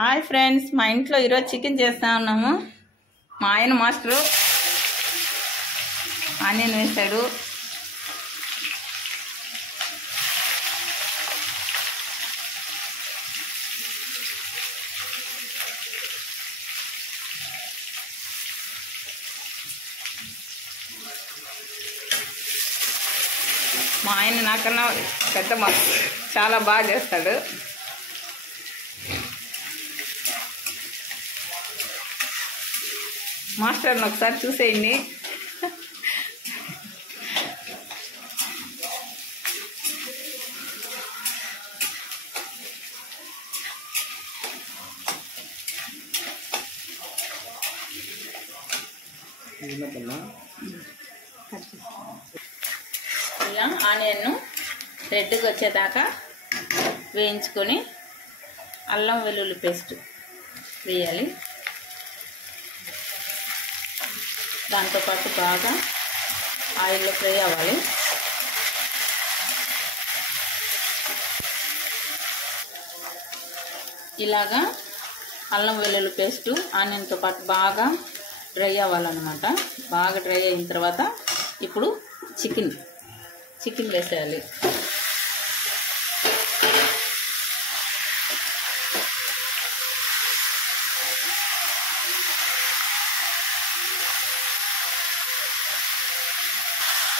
Hi friends, మా ఇంట్లో ఈరోజు చికెన్ చేస్తా ఉన్నాము. మా ఆయన మాస్టరు ఆనియన్ వేసాడు. మా ఆయన నాకన్నా పెద్ద మాస్టర్, చాలా బాగా చేస్తాడు. మాస్టర్ని ఒకసారి చూసేయండి. ఇలా ఆనియన్ను రెడ్గా వచ్చేదాకా వేయించుకొని అల్లం వెల్లుల్లి పేస్ట్ వేయాలి. దాంతోపాటు బాగా ఆయిల్లో ఫ్రై అవ్వాలి. ఇలాగా అల్లం వెల్లుల్లి పేస్టు ఆనియన్తో పాటు బాగా డ్రై అవ్వాలన్నమాట. బాగా డ్రై అయిన తర్వాత ఇప్పుడు చికెన్ వేసేయాలి.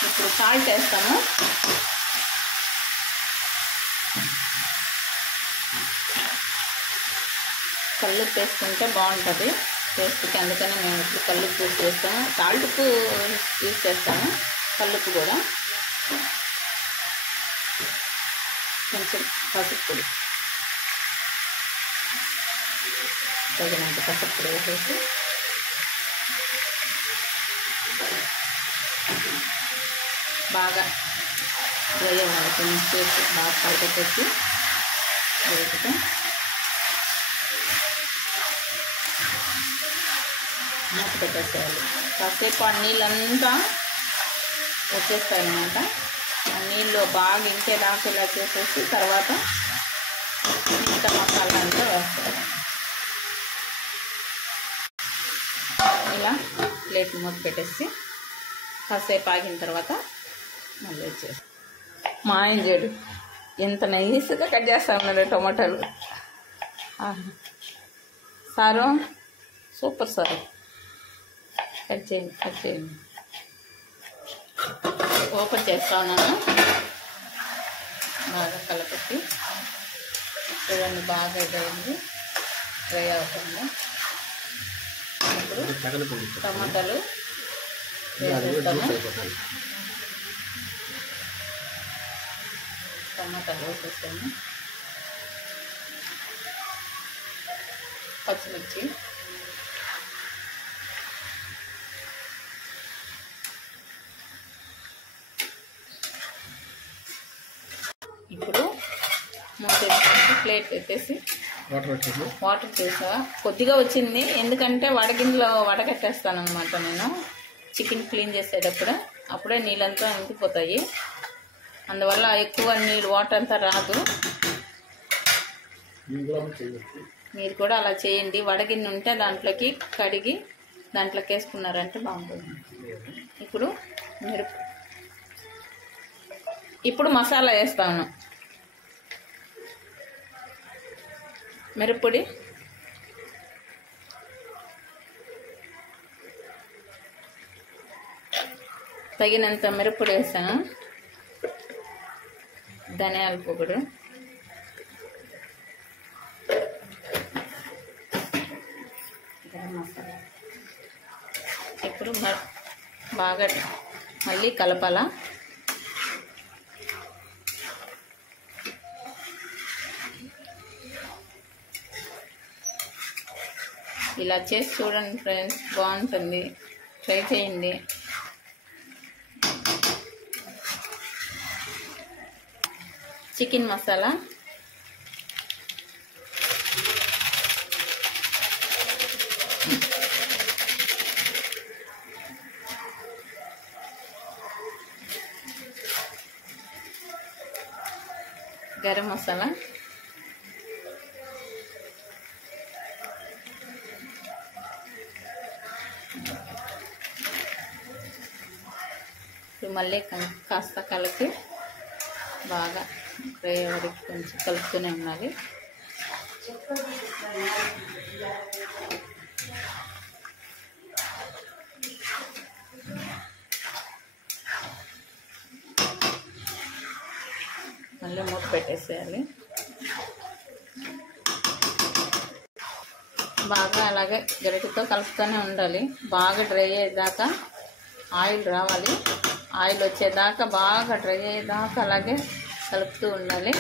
ఇప్పుడు సాల్ట్ వేస్తాము. కల్లుప్పు వేసుకుంటే బాగుంటుంది టేస్ట్కి, అందుకని మేము ఇప్పుడు కల్లుప్పు యూస్ చేస్తాము. సాల్ట్ ఉప్పు యూస్ చేస్తాము, కల్లుప్పు కూడా. కొంచెం పసుపు పొడి, తగినంత పసుపు పొడి వేసేసి బాగా డ్రై అవ్వాలి. కొంచెం చేసి బాగా కలిపెట్టి వేసుకుంటే మూత పెట్టేసేయాలి. కాసేపు ఆ నీళ్ళంతా వచ్చేస్తాయి అన్నమాట. ఆ నీళ్ళు బాగా ఇంకేదాకా ఇలా చేసేసి తర్వాత ఇంత మసాలా అంతా వేస్తారు. ఇలా ప్లేట్ మూత పెట్టేసి కాసేపు ఆగిన తర్వాత మళ్ళీ వచ్చేసి మా ఆయన చూడు ఎంత నైస్గా కట్ చేస్తా ఉన్నాడు టమాటాలు. సారు సూపర్ సారు, కట్ చేయండి. ఓపెన్ చేస్తా ఉన్నాను. బాగా కలపెట్టి చూడండి, బాగా ఇదైంది, ఫ్రై అవుతుంది. ఇప్పుడు టమాటాలు వేసేస్తాము. పచ్చిమిర్చి, ఇప్పుడు ప్లేట్ పెట్టేసి వాటర్ చేసా కొద్దిగా వచ్చింది, ఎందుకంటే వడగిన్నెలో వడకట్టేస్తాను అనమాట నేను చికెన్ క్లీన్ చేసేటప్పుడు. అప్పుడే నీళ్ళంతా ఇంకిపోతాయి, అందువల్ల ఎక్కువ నీళ్ళు వాటర్ అంతా రాదు. మీరు కూడా అలా చేయండి. వడగిన్నె ఉంటే దాంట్లోకి కడిగి దాంట్లోకి వేసుకున్నారంటే బాగుంటుంది. ఇప్పుడు మసాలా వేస్తాను. మిరప్పొడి, తగినంత మిరప్పొడి వేస్తాను. ధనియాల పొగడు, గరం మసాలా. ఇప్పుడు బాగా మళ్ళీ కలపాలా. ఇలా చేసి చూడండి ఫ్రెండ్స్, బాగుంటుంది, ట్రై చేయండి. చికెన్ మసాలా, గరం మసాలా, మళ్ళీ కాస్త కలిపి బాగా ఫ్రై వరకు కొంచెం కలుపుతూనే ఉండాలి. మళ్ళీ మూత పెట్టేసేయాలి. బాగా అలాగే గరిటెతో కలుపుతూనే ఉండాలి. బాగా డ్రై అయ్యేదాకా ఆయిల్ రావాలి. ఆయిల్ వచ్చేదాకా బాగా డ్రై అయ్యేదాకా అలాగే కలుపుతూ ఉండాలి.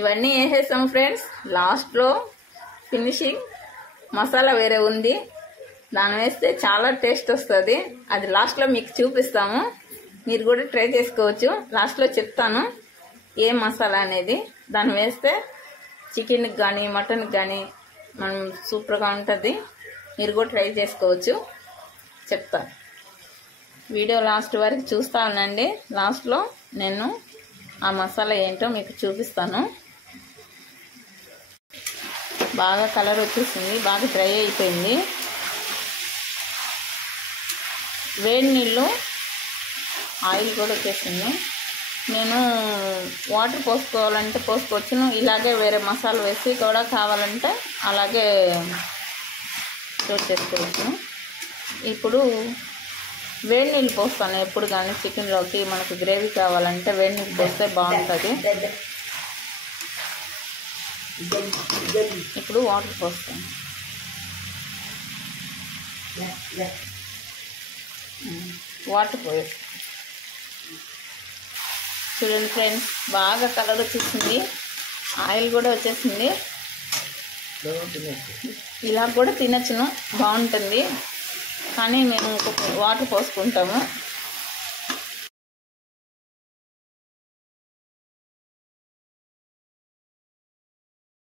ఇవన్నీ వేసేసాము ఫ్రెండ్స్. లాస్ట్లో ఫినిషింగ్ మసాలా వేరే ఉంది, దాన్ని వేస్తే చాలా టేస్ట్ వస్తుంది. అది లాస్ట్లో మీకు చూపిస్తాము, మీరు కూడా ట్రై చేసుకోవచ్చు. లాస్ట్లో చెప్తాను ఏ మసాలా అనేది. దాన్ని వేస్తే చికెన్కి కానీ మటన్కి కానీ మనం సూపర్గా ఉంటుంది. మీరు కూడా ట్రై చేసుకోవచ్చు, చెప్తాను. వీడియో లాస్ట్ వరకు చూస్తా ఉండండి. లాస్ట్లో నేను ఆ మసాలా ఏంటో మీకు చూపిస్తాను. బాగా కలర్ వచ్చేసింది, బాగా డ్రై అయిపోయింది. వేడి నీళ్ళు ఆయిల్ కూడా వచ్చేసింది. నేను వాటర్ పోసుకోవాలంటే పోసుకోవచ్చును, ఇలాగే వేరే మసాలా వేసి కూడా కావాలంటే అలాగే స్టోర్ చేసుకోవచ్చు. ఇప్పుడు వేడి నీళ్ళు పోస్తాను ఎప్పుడు కానీ చికెన్లోకి. మనకు గ్రేవీ కావాలంటే వేడి నీళ్ళు పోస్తే బాగుంటుంది. ఇప్పుడు వాటర్ పోస్తాను. వాటర్ పోయేసి చూడండి ఫ్రెండ్స్, బాగా కలర్ వచ్చేసింది, ఆయిల్ కూడా వచ్చేసింది. ఇలా కూడా తినచ్చును, బాగుంటుంది. కానీ మేము వాటర్ పోసుకుంటాము.